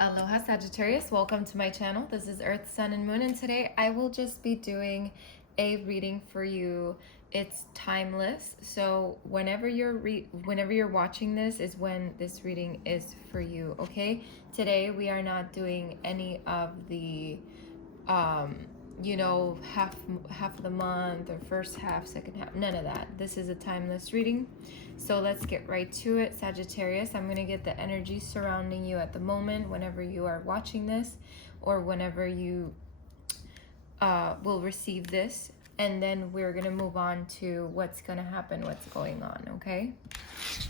Aloha Sagittarius, welcome to my channel. This is Earth, Sun, and Moon, and today I will just be doing a reading for you. It's timeless, so whenever you're watching this is when this reading is for you, okay? Today we are not doing any of the half of the month or first half, second half, none of that. This is a timeless reading. So let's get right to it, Sagittarius. I'm going to get the energy surrounding you at the moment whenever you are watching this or whenever you will receive this. And then we're going to move on to what's going to happen, what's going on, okay?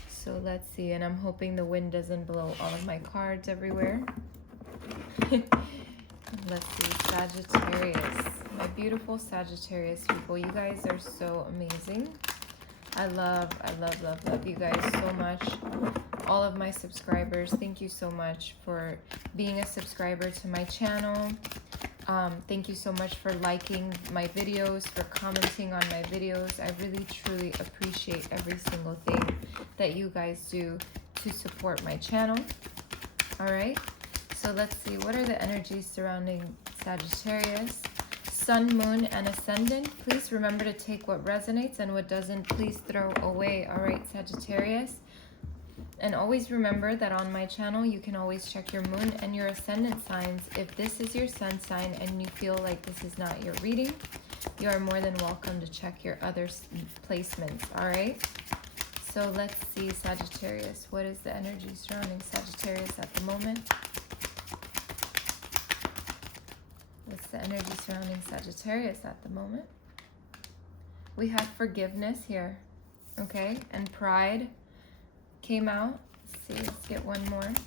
So let's see. And I'm hoping the wind doesn't blow all of my cards everywhere. Let's see, Sagittarius. My beautiful Sagittarius people. You guys are so amazing. I love you guys so much. All of my subscribers, thank you so much for being a subscriber to my channel. Thank you so much for liking my videos, for commenting on my videos. I really, truly appreciate every single thing that you guys do to support my channel. All right. So let's see, what are the energies surrounding Sagittarius? Sun, Moon, and Ascendant. Please remember to take what resonates and what doesn't, please throw away. All right, Sagittarius. And always remember that on my channel, you can always check your Moon and your Ascendant signs. If this is your Sun sign and you feel like this is not your reading, you are more than welcome to check your other placements, all right? So let's see, Sagittarius. What is the energy surrounding Sagittarius at the moment? What's the energy surrounding Sagittarius at the moment? We have forgiveness here, okay? And pride came out. Let's see, let's get one more. Let's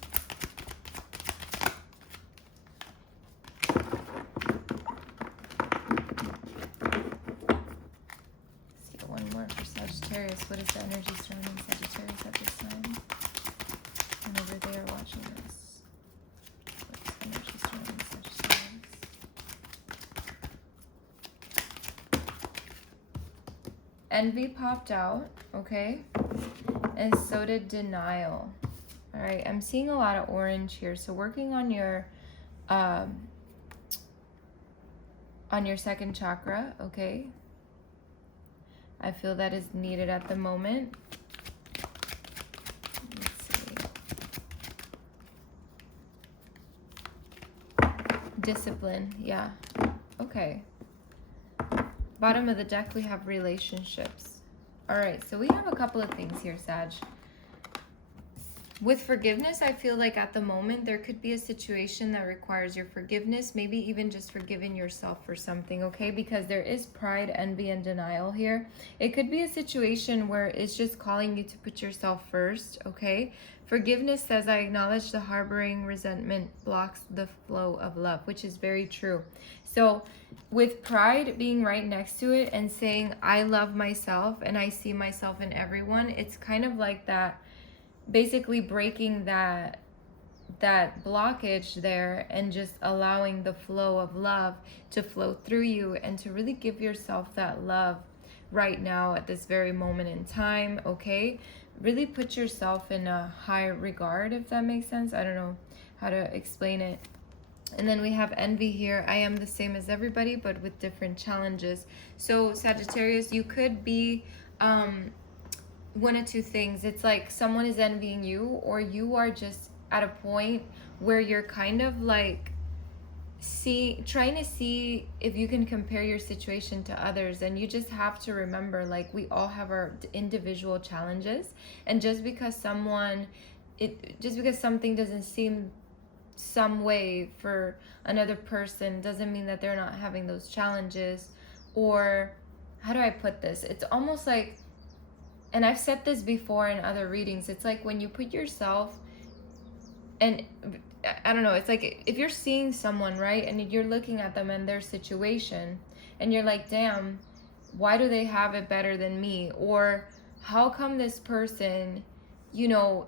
get one more for Sagittarius. What is the energy surrounding Sagittarius at this time? Whenever they are watching this. What's the energy surrounding Sagittarius? Envy popped out, okay? And so did denial. All right, I'm seeing a lot of orange here. So working on your second chakra, okay? I feel that is needed at the moment. Let's see. Discipline, yeah. Okay. Bottom of the deck, we have relationships. All right, so we have a couple of things here, Sag. With forgiveness, I feel like at the moment there could be a situation that requires your forgiveness, maybe even just forgiving yourself for something, okay? Because there is pride, envy, and denial here. It could be a situation where it's just calling you to put yourself first, okay? Forgiveness says, I acknowledge the harboring resentment blocks the flow of love, which is very true. So with pride being right next to it and saying, I love myself and I see myself in everyone, it's kind of like that, basically breaking that blockage there and just allowing the flow of love to flow through you and to really give yourself that love right now at this very moment in time, okay? Really put yourself in a high regard, if that makes sense. I don't know how to explain it. And then we have envy here. I am the same as everybody, but with different challenges. So Sagittarius, you could be one of two things. It's like someone is envying you, or you are just at a point where you're kind of like trying to see if you can compare your situation to others. And you just have to remember, like, we all have our individual challenges, and just because something doesn't seem some way for another person doesn't mean that they're not having those challenges. Or how do I put this? It's almost like, and I've said this before in other readings, it's like when you put yourself, and I don't know, it's like if you're seeing someone, right, and you're looking at them and their situation, and you're like, damn, why do they have it better than me? Or how come this person, you know,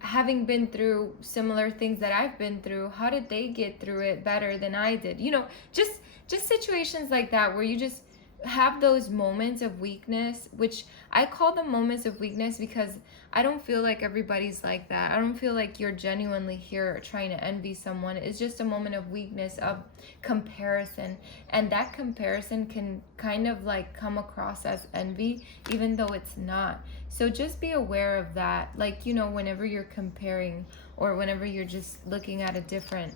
having been through similar things that I've been through, how did they get through it better than I did? You know, just situations like that where you just have those moments of weakness, which I call them moments of weakness because I don't feel like everybody's like that. I don't feel like you're genuinely here trying to envy someone. It's just a moment of weakness, of comparison. And that comparison can kind of like come across as envy, even though it's not. So just be aware of that. Like, you know, whenever you're comparing, or whenever you're just looking at a different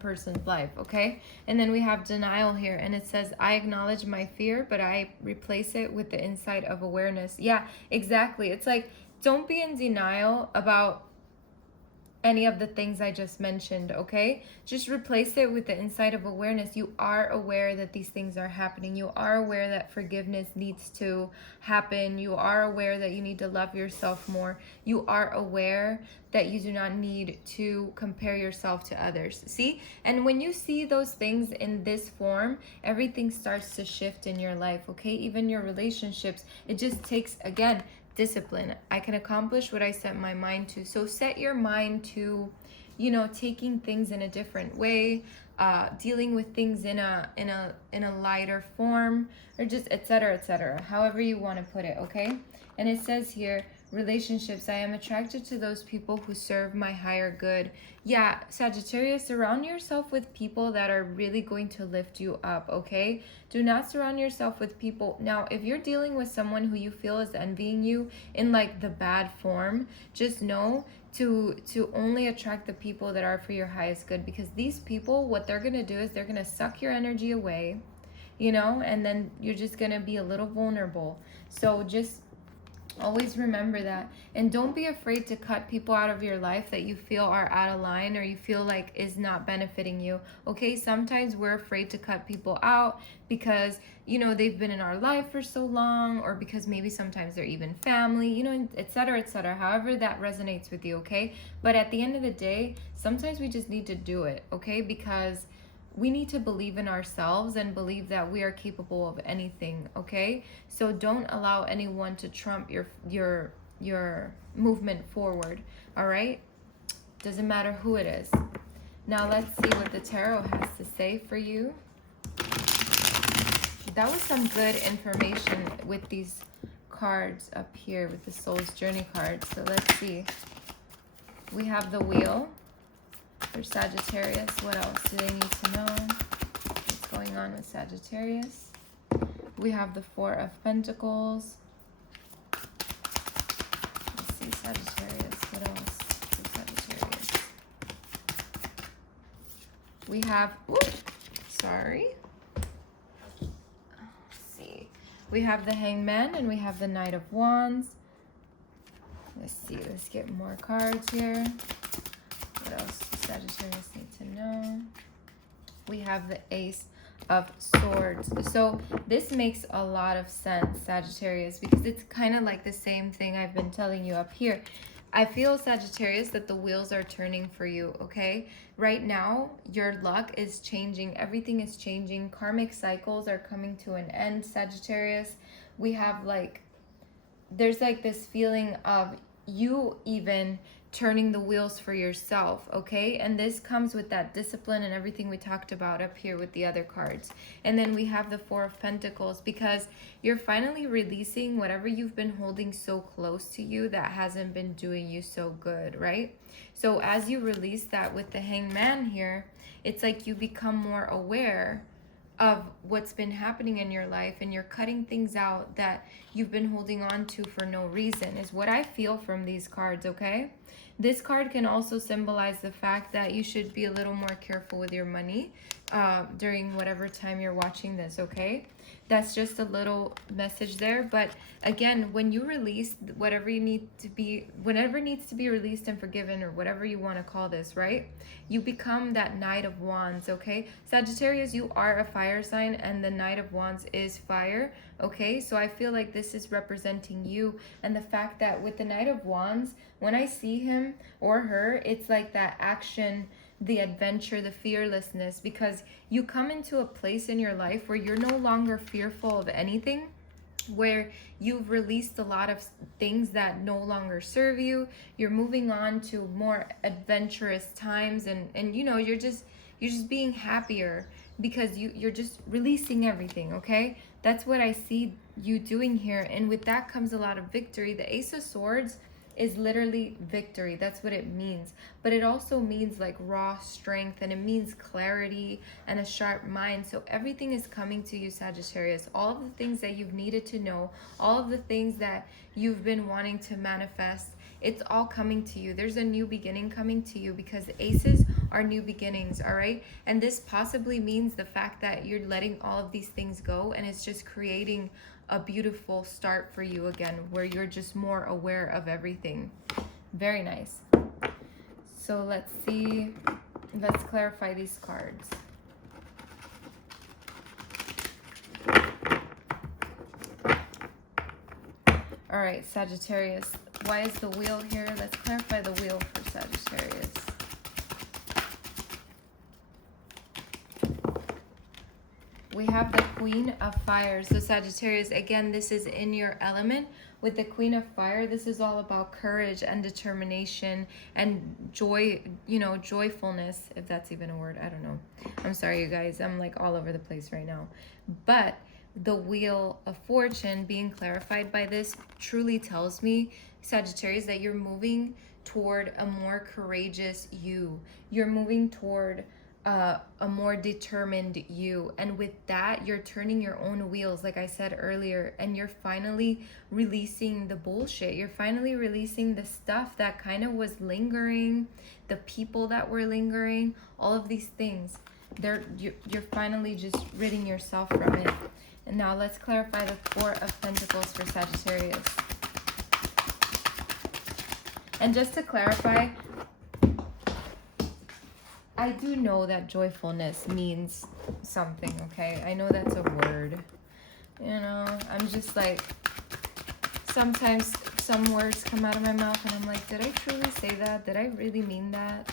person's life, okay? And then we have denial here, and it says, I acknowledge my fear, but I replace it with the insight of awareness. Yeah, exactly. It's like, don't be in denial about any of the things I just mentioned, okay? Just replace it with the insight of awareness. You are aware that these things are happening. You are aware that forgiveness needs to happen. You are aware that you need to love yourself more. You are aware that you do not need to compare yourself to others. See? And when you see those things in this form, everything starts to shift in your life, okay? Even your relationships. It just takes, again, discipline. I can accomplish what I set my mind to. So set your mind to, you know, taking things in a different way, dealing with things in a lighter form, or just etc., however you want to put it, okay? And it says here, relationships, I am attracted to those people who serve my higher good. Yeah, Sagittarius, surround yourself with people that are really going to lift you up, okay? Do not surround yourself with people. Now, if you're dealing with someone who you feel is envying you in like the bad form, just know to only attract the people that are for your highest good, because these people, what they're going to do is they're going to suck your energy away, you know, and then you're just going to be a little vulnerable. So just always remember that. And don't be afraid to cut people out of your life that you feel are out of line, or you feel like is not benefiting you, okay? Sometimes we're afraid to cut people out because, you know, they've been in our life for so long, or because maybe sometimes they're even family, you know, etc., however that resonates with you, okay? But at the end of the day, sometimes we just need to do it, okay? Because we need to believe in ourselves and believe that we are capable of anything, okay? So don't allow anyone to trump your movement forward, all right? Doesn't matter who it is. Now let's see what the tarot has to say for you. That was some good information with these cards up here, with the Soul's Journey cards. So let's see. We have the Wheel. For Sagittarius, what else do they need to know? What's going on with Sagittarius? We have the Four of Pentacles. Let's see, Sagittarius. What else for Sagittarius? We have, sorry. Let's see. We have the Hangman, and we have the Knight of Wands. Let's see. Let's get more cards here. What else does Sagittarius need to know? We have the Ace of Swords. So this makes a lot of sense, Sagittarius, because it's kind of like the same thing I've been telling you up here. I feel, Sagittarius, that the wheels are turning for you, okay? Right now, your luck is changing. Everything is changing. Karmic cycles are coming to an end, Sagittarius. We have like, there's like this feeling of you even turning the wheels for yourself, okay? And this comes with that discipline and everything we talked about up here with the other cards. And then we have the Four of Pentacles, because you're finally releasing whatever you've been holding so close to you that hasn't been doing you so good, right? So as you release that with the Hangman here, it's like you become more aware of what's been happening in your life, and you're cutting things out that you've been holding on to for no reason, is what I feel from these cards, okay? This card can also symbolize the fact that you should be a little more careful with your money during whatever time you're watching this, okay? That's just a little message there. But again, when you release whatever needs to be released and forgiven, or whatever you want to call this, right? You become that Knight of Wands, okay? Sagittarius, you are a fire sign, and the Knight of Wands is fire, okay? So I feel like this is representing you, and the fact that with the Knight of Wands, when I see him or her, it's like that action, the adventure, the fearlessness, because you come into a place in your life where you're no longer fearful of anything, where you've released a lot of things that no longer serve you. You're moving on to more adventurous times, and you know, you're just being happier. because you're just releasing everything, okay? That's what I see you doing here. And with that comes a lot of victory. The Ace of Swords is literally victory. That's what it means. But it also means like raw strength, and it means clarity and a sharp mind. So everything is coming to you, Sagittarius. All of the things that you've needed to know, all of the things that you've been wanting to manifest, it's all coming to you. There's a new beginning coming to you, because the aces are new beginnings, all right? And this possibly means the fact that you're letting all of these things go, and it's just creating a beautiful start for you again, where you're just more aware of everything. Very nice. So let's see, let's clarify these cards. All right, Sagittarius, why is the wheel here? Let's clarify the wheel for Sagittarius. We have the Queen of Fire. So Sagittarius, again, this is in your element. With the Queen of Fire, this is all about courage and determination and joy, you know, joyfulness, if that's even a word. I don't know. I'm sorry, you guys. I'm like all over the place right now. But the Wheel of Fortune being clarified by this truly tells me, Sagittarius, that you're moving toward a more courageous you. You're moving toward a more determined you, and with that you're turning your own wheels, like I said earlier, and you're finally releasing the bullshit. You're finally releasing the stuff that kind of was lingering, the people that were lingering, all of these things. You're finally just ridding yourself from it. And now let's clarify the Four of Pentacles for Sagittarius. And just to clarify, I do know that joyfulness means something, okay? I know that's a word. You know, I'm just like, sometimes some words come out of my mouth and I'm like, did I truly say that? Did I really mean that?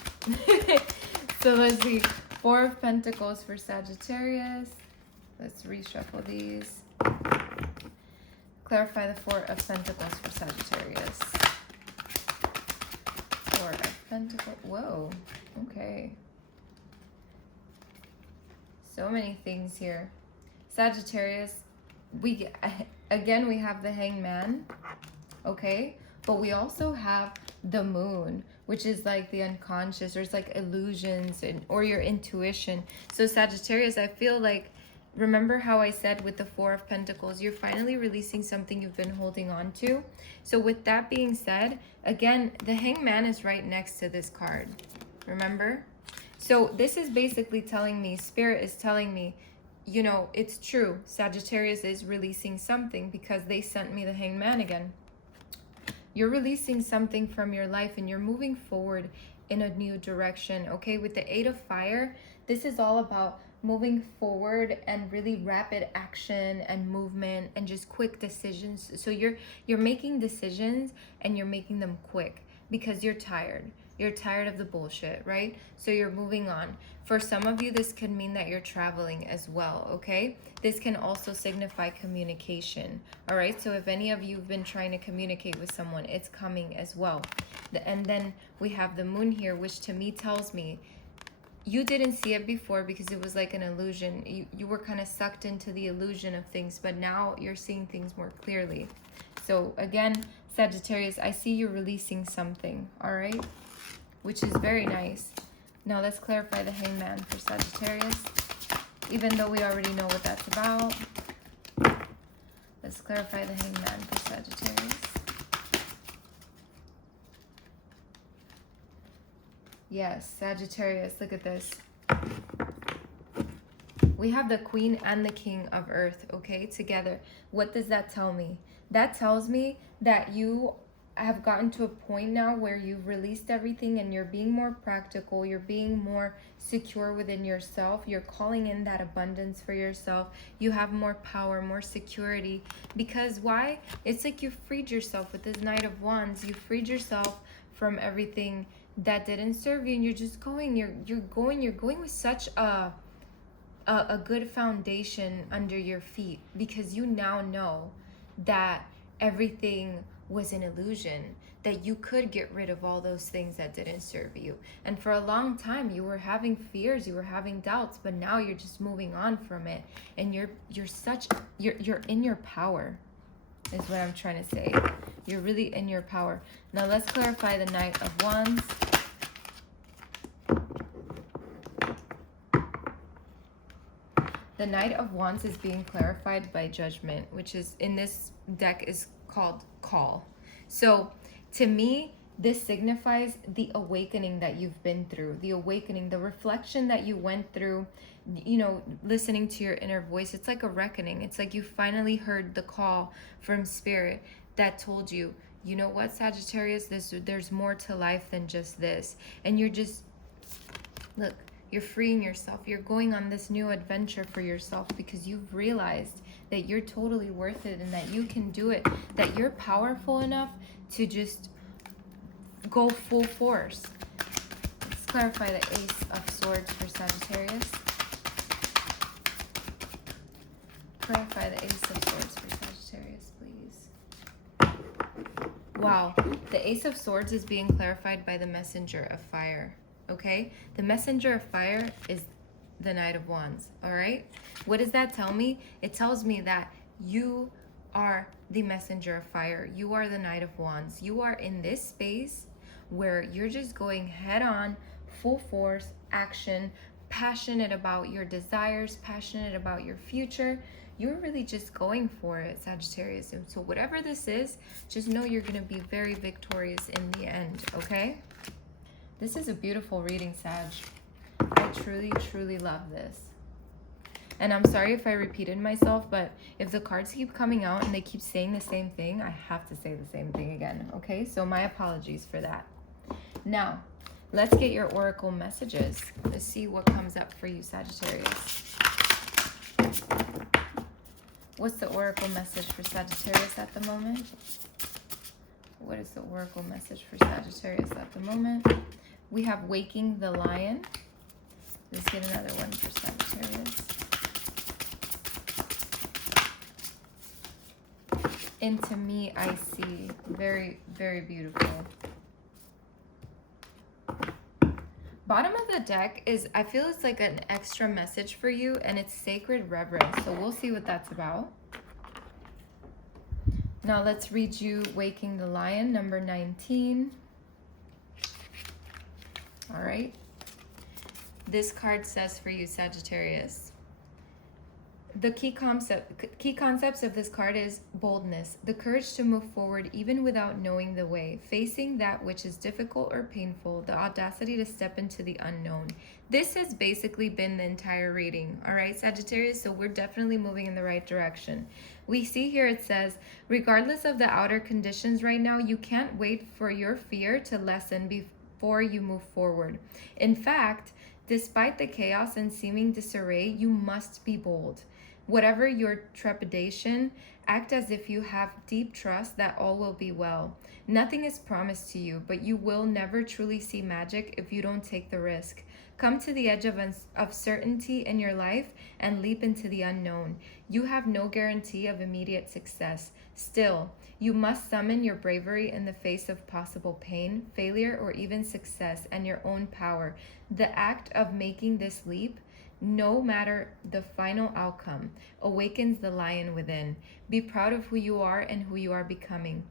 So let's see. Four of Pentacles for Sagittarius. Let's reshuffle these. Clarify the Four of Pentacles for Sagittarius. Four of Pentacles. Whoa. Okay. So many things here. Sagittarius, we have the Hangman, okay? But we also have the Moon, which is like the unconscious, or it's like illusions or your intuition. So Sagittarius, I feel like, remember how I said with the Four of Pentacles, you're finally releasing something you've been holding on to. So with that being said, again, the Hangman is right next to this card. Remember? So this is basically telling me, Spirit is telling me, you know, it's true. Sagittarius is releasing something, because they sent me the Hangman again. You're releasing something from your life and you're moving forward in a new direction, okay? With the Eight of Fire, this is all about moving forward and really rapid action and movement and just quick decisions. So you're making decisions and you're making them quick because you're tired. You're tired of the bullshit, right? So you're moving on. For some of you, this could mean that you're traveling as well, okay? This can also signify communication, all right? So if any of you have been trying to communicate with someone, it's coming as well. And then we have the Moon here, which to me tells me you didn't see it before because it was like an illusion. You were kind of sucked into the illusion of things, but now you're seeing things more clearly. So again, Sagittarius, I see you releasing something, all right? Which is very nice. Now let's clarify the Hangman for Sagittarius, even though we already know what that's about. Let's clarify the Hangman for Sagittarius. Yes, Sagittarius, look at this. We have the Queen and the King of Earth, okay, together. What does that tell me? That tells me that you have gotten to a point now where you've released everything and you're being more practical, you're being more secure within yourself, you're calling in that abundance for yourself, you have more power, more security. Because why? It's like you freed yourself with this Knight of Wands. You freed yourself from everything that didn't serve you, and you're just going, you're going with such a good foundation under your feet, because you now know that everything was an illusion, that you could get rid of all those things that didn't serve you. And for a long time you were having fears, you were having doubts, but now you're just moving on from it, and you're in your power, is what I'm trying to say. You're really in your power. Now let's clarify the Knight of Wands. The Knight of Wands is being clarified by Judgment, which is in this deck is called Call. So to me, this signifies the awakening that you've been through, the awakening, the reflection that you went through, you know, listening to your inner voice. It's like a reckoning. It's like you finally heard the call from Spirit that told you, you know what, Sagittarius, there's more to life than just this. And you're just, look, you're freeing yourself. You're going on this new adventure for yourself because you've realized that you're totally worth it and that you can do it, that you're powerful enough to just go full force. Let's clarify the Ace of Swords for Sagittarius. Clarify the Ace of Swords for Sagittarius, please. Wow, the Ace of Swords is being clarified by the Messenger of Fire. Okay, the Messenger of Fire is the Knight of Wands. All right, what does that tell me? It tells me that you are the Messenger of Fire. You are the Knight of Wands. You are in this space where you're just going head on, full force, action, passionate about your desires, passionate about your future. You're really just going for it, Sagittarius. And so whatever this is, just know you're going to be very victorious in the end, okay? This is a beautiful reading, Sag. I truly, truly love this. And I'm sorry if I repeated myself, but if the cards keep coming out and they keep saying the same thing, I have to say the same thing again, okay? So my apologies for that. Now, let's get your oracle messages. Let's see what comes up for you, Sagittarius. What's the oracle message for Sagittarius at the moment? What is the oracle message for Sagittarius at the moment? We have Waking the Lion. Let's get another one for Sagittarius. Into Me, I See. Very, very beautiful. Bottom of the deck is, I feel it's like an extra message for you, and it's Sacred Reverence. So we'll see what that's about. Now let's read you Waking the Lion, number 19. All right. This card says for you, Sagittarius, the key concepts of this card is boldness, the courage to move forward even without knowing the way, facing that which is difficult or painful, the audacity to step into the unknown. This has basically been the entire reading, all right, Sagittarius? So we're definitely moving in the right direction. We see here it says, regardless of the outer conditions right now, you can't wait for your fear to lessen before you move forward. In fact, despite the chaos and seeming disarray, you must be bold. Whatever your trepidation, act as if you have deep trust that all will be well. Nothing is promised to you, but you will never truly see magic if you don't take the risk. Come to the edge of certainty in your life and leap into the unknown. You have no guarantee of immediate success. Still, you must summon your bravery in the face of possible pain, failure, or even success, and your own power. The act of making this leap, no matter the final outcome, awakens the lion within. Be proud of who you are and who you are becoming.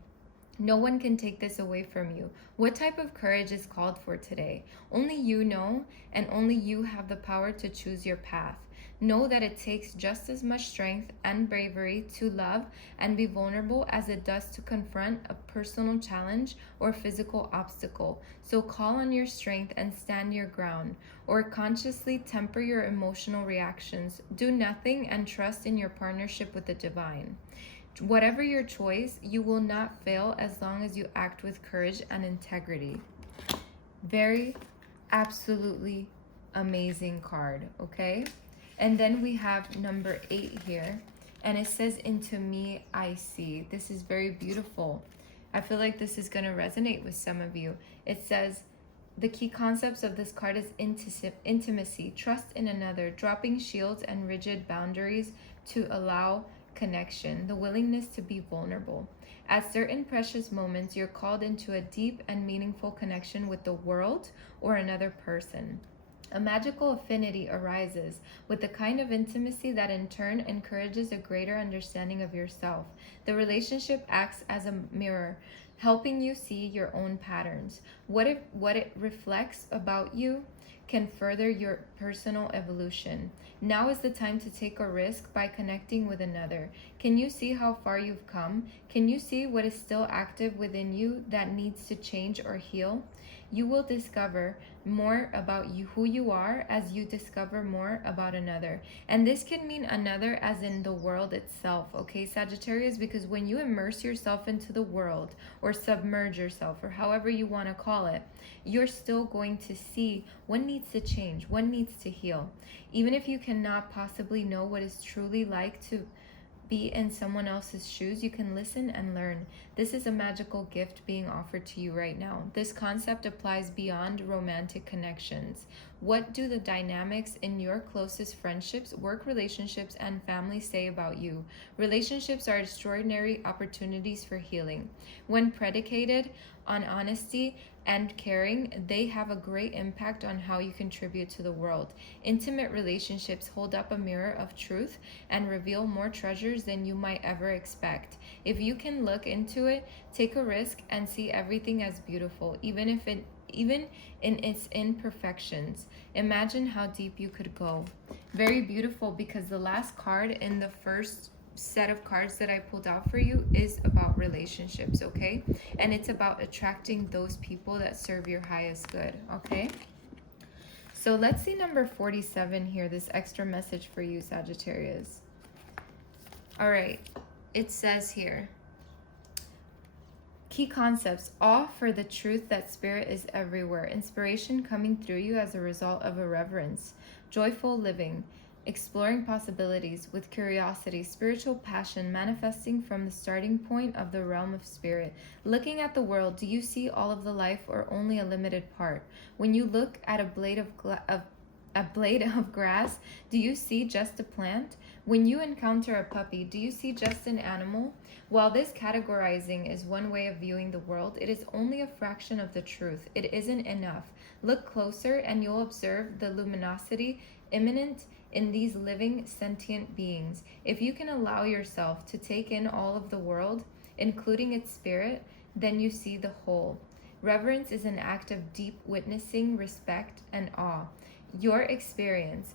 No one can take this away from you. What type of courage is called for today? Only you know, and only you have the power to choose your path. Know that it takes just as much strength and bravery to love and be vulnerable as it does to confront a personal challenge or physical obstacle. So call on your strength and stand your ground, or consciously temper your emotional reactions. Do nothing and trust in your partnership with the divine. Whatever your choice, you will not fail as long as you act with courage and integrity. Very, absolutely amazing card, okay? And then we have number 8 here, and it says, Into Me, I See. This is very beautiful. I feel like this is going to resonate with some of you. It says, the key concepts of this card is intimacy, trust in another, dropping shields and rigid boundaries to allow connection, the willingness to be vulnerable. At certain precious moments, you're called into a deep and meaningful connection with the world or another person. A magical affinity arises with the kind of intimacy that in turn encourages a greater understanding of yourself. The relationship acts as a mirror, helping you see your own patterns. What it reflects about you can further your personal evolution. Now is the time to take a risk by connecting with another. Can you see how far you've come? Can you see what is still active within you that needs to change or heal? You will discover more about you, who you are, as you discover more about another. And this can mean another as in the world itself, okay, Sagittarius? Because when you immerse yourself into the world or submerge yourself or however you want to call it, you're still going to see what needs to change, what needs to heal. Even if you cannot possibly know what it's truly like to be in someone else's shoes, you can listen and learn. This is a magical gift being offered to you right now. This concept applies beyond romantic connections. What do the dynamics in your closest friendships, work relationships, and family say about you? Relationships are extraordinary opportunities for healing. When predicated on honesty and caring, they have a great impact on how you contribute to the world. Intimate relationships hold up a mirror of truth and reveal more treasures than you might ever expect. If you can look into it, take a risk and see everything as beautiful, even in its imperfections. Imagine how deep you could go. Very beautiful, because the last card in the first set of cards that I pulled out for you is about relationships, okay? And it's about attracting those people that serve your highest good, okay? So let's see number 47 here, this extra message for you, Sagittarius. All right, it says here, key concepts: awe for the truth that spirit is everywhere, inspiration coming through you as a result of irreverence, joyful living, exploring possibilities with curiosity, spiritual passion manifesting from the starting point of the realm of spirit. Looking at the world, do you see all of the life or only a limited part? When you look at a blade of grass, do you see just a plant? When you encounter a puppy, do you see just an animal? While this categorizing is one way of viewing the world, it is only a fraction of the truth. It isn't enough. Look closer and you'll observe the luminosity immanent in these living sentient beings. If you can allow yourself to take in all of the world, including its spirit, then you see the whole. Reverence is an act of deep witnessing, respect, and awe. You experience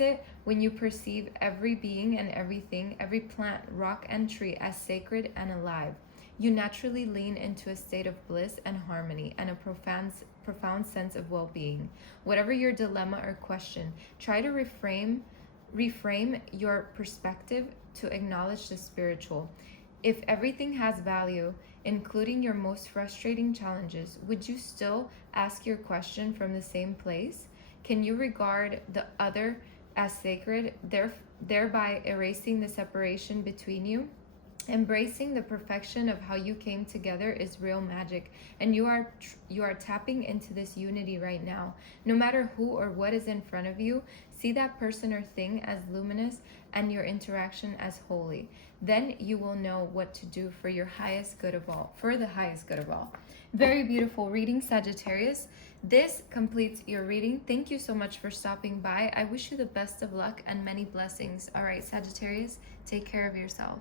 it when you perceive every being and everything, every plant, rock, and tree as sacred and alive. You naturally lean into a state of bliss and harmony and a profound sense of well-being. Whatever your dilemma or question, try to reframe your perspective to acknowledge the spiritual. If everything has value, including your most frustrating challenges, would you still ask your question from the same place? Can you regard the other as sacred, thereby erasing the separation between you? Embracing the perfection of how you came together is real magic, and you are tapping into this unity right now. No matter who or what is in front of you, see that person or thing as luminous and your interaction as holy. Then you will know what to do for your highest good of all, for the highest good of all. Very beautiful reading, Sagittarius. This completes your reading. Thank you so much for stopping by. I wish you the best of luck and many blessings. All right, Sagittarius, take care of yourself.